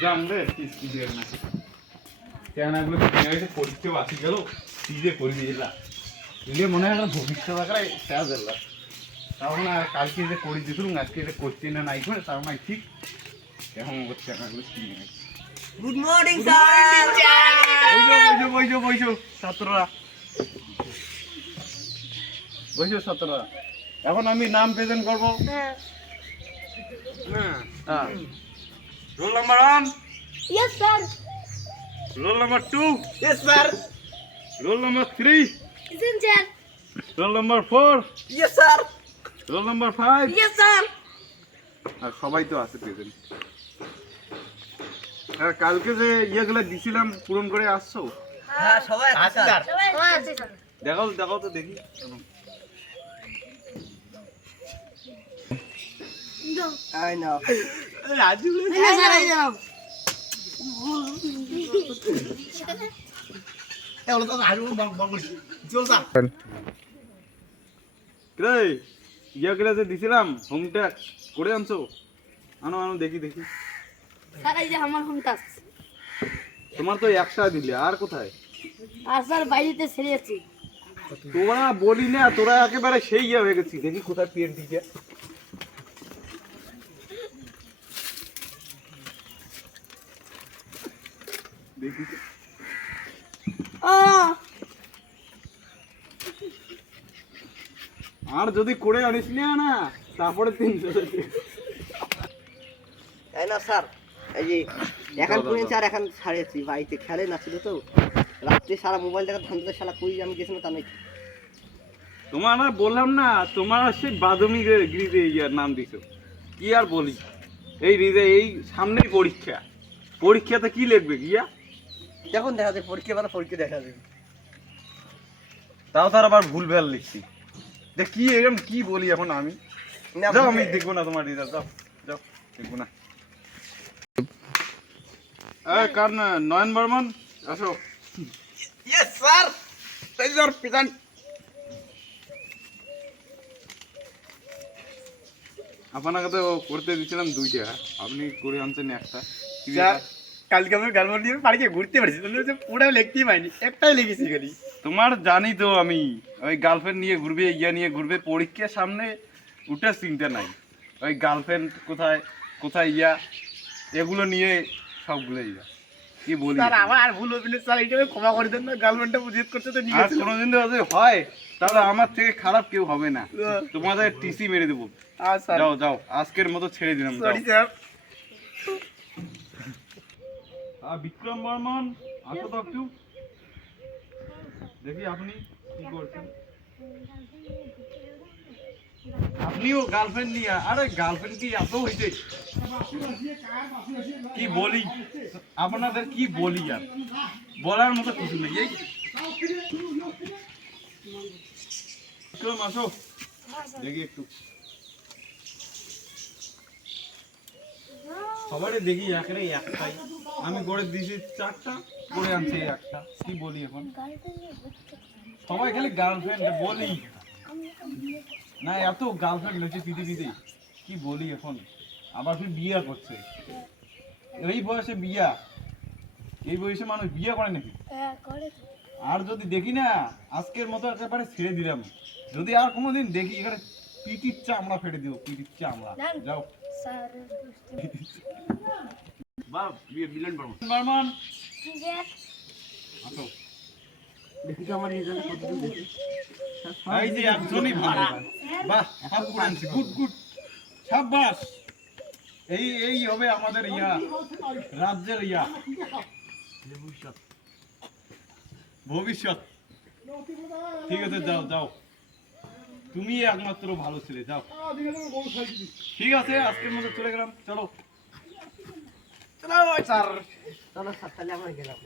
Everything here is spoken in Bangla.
জানলে কিস্তি দিয়ে না কেনাগুলো কিনে গেছে পরীক্ষা বাকি গেল যে করে দিয়েছিলা দিলে মনে হয় ভবিষ্যৎ আকারে শেষ দিল। তখন আর কালকে যে করে দিয়েছিলাম আজকে যে করছি না নাই করে তার মানে ঠিক এখন করছে কেনাগুলো কিনে গেছে গুড মর্নিং স্যার বইসো বইসো ছাত্ররা। বইসো ছাত্ররা। এখন আমি নাম প্রেজেন্ট করব। হ্যাঁ। হ্যাঁ। Roll number one Yes, sir. Roll number two yes sir roll number three Isn't sir? Roll number four yes sir roll number five Yes, sir. আর সবাই তো আছে প্রেজেন্ট আর কালকে যে ইয়েগুলো দিছিলাম পূরণ করে আসছো? হ্যাঁ সবাই আছে স্যার yes, sir. দেখাও দেখাও তো দেখি। দিছিলাম হোম ট্যাক্স করে আনছো? আনো আনো, দেখি দেখি। যে আমার তোমার তো একটা দিলে আর কোথায়? আর বলি না তোরা একেবারে সেই ইয়ে হয়ে গেছিস, দেখি কোথায় পিএনটি কে দেখি তো। ও আর যদি করে আনিস না না তারপরে তিনশো তাই না স্যার এই যে এখন আর এখন ছাড়েছি বাড়িতে খেলে না ছিল তো। রাত্রে সারা মোবাইল দেখা ধান্দা সারা কই আমি গেছিলাম তা নাকি? তোমার আর বললাম না তোমার সেই বাদমি গিরিতে ইয়ার নাম দিছো। কি আর বলি? এই রিজে এই সামনেই পরীক্ষা। পরীক্ষাতে কি লিখবে গিয়া? যখন দেখা যায় পরীক্ষা মানে পরীক্ষা দেখা যাবে তাও তার আবার ভুল ভালো লিখছি। যে কি এরকম কি বলি এখন আমি? যাও আমি দেখব না তোমার রেজাল্ট যাও যাও দেখব না। এই কার নয়ন বর্মন? আসো। ইয়েস স্যার এই তোর আপনাকে তো করতে দিয়েছিলাম দুইটা। আপনি করে আনছেন একটা? কালকে আমি গালমন দিয়ে বাড়িতে ঘুরতে তাহলে পুরো লিখতেই পাইনি একটাই লিখেছি খালি। তোমার জানি তো আমি। ওই গার্লফ্রেন্ড নিয়ে ঘুরবে ইয়া নিয়ে ঘুরবে পরীক্ষার সামনে উঠে চিন্তা নাই। ওই গার্লফ্রেন্ড কোথায় কোথায় ইয়া এগুলো নিয়ে সবগুলো ইয়া। কি বলি? স্যার আমার আর ভুল হবে না। স্যার এইটা ক্ষমা করে দেন না। গার্লফ্রেন্ডটা বুঝিয়ে করতে তো নিয়ে আর কোনোদিন যদি হয় তাহলে আমার থেকে খারাপ কেউ হবে না। হ্যাঁ। তোমাদের টিসি মেরে দেবো। আর যাও যাও। আজকের মতো ছেড়ে দিলাম সরি স্যার। বিক্রম বর্মন, আসো একটু। দেখি আপনি কি করছেন। আপনিও গার্লফ্রেন্ড নিয়ে আরে গার্লফ্রেন্ড কি এত হয়েছে কি বলি? আপনাদের কি বলি আর? বলার মতো কিছু নেই। এই বিক্রম, আসো। দেখি একটু। সবারই দেখি একেবারে একটাই। আমি গড়ে দিয়েছি চারটা করে আনছি একটা। কি বলি এখন? সবাই খালি গার্লফ্রেন্ড বলি। না এত গার্লফ্রেন্ড হয়েছে পৃথিবীতে। কি বলি এখন? আবার ফির বিয়ে করছে। এই বয়সে বিয়া? এই বয়সে মানুষ বিয়ে করে নাকি? হ্যাঁ আর যদি দেখি না আজকের মতো একেবারে ছেড়ে দিলাম। যদি আর কোনোদিন দেখি এখানে পিটির চামড়া ফেটে দিব পিটির চামড়া। যাও। এই এই এই হবে আমাদের ইয়া রাজ্যের ইয়া ভবিষ্যৎ। ঠিক আছে, যাও যাও। তুমি একমাত্র ভালো ছেলে, যাও। ঠিক আছে আজকের মতো চলে গেলাম। চলো। চলো স্যার। চলো স্যার তাহলে আমরা গেলাম।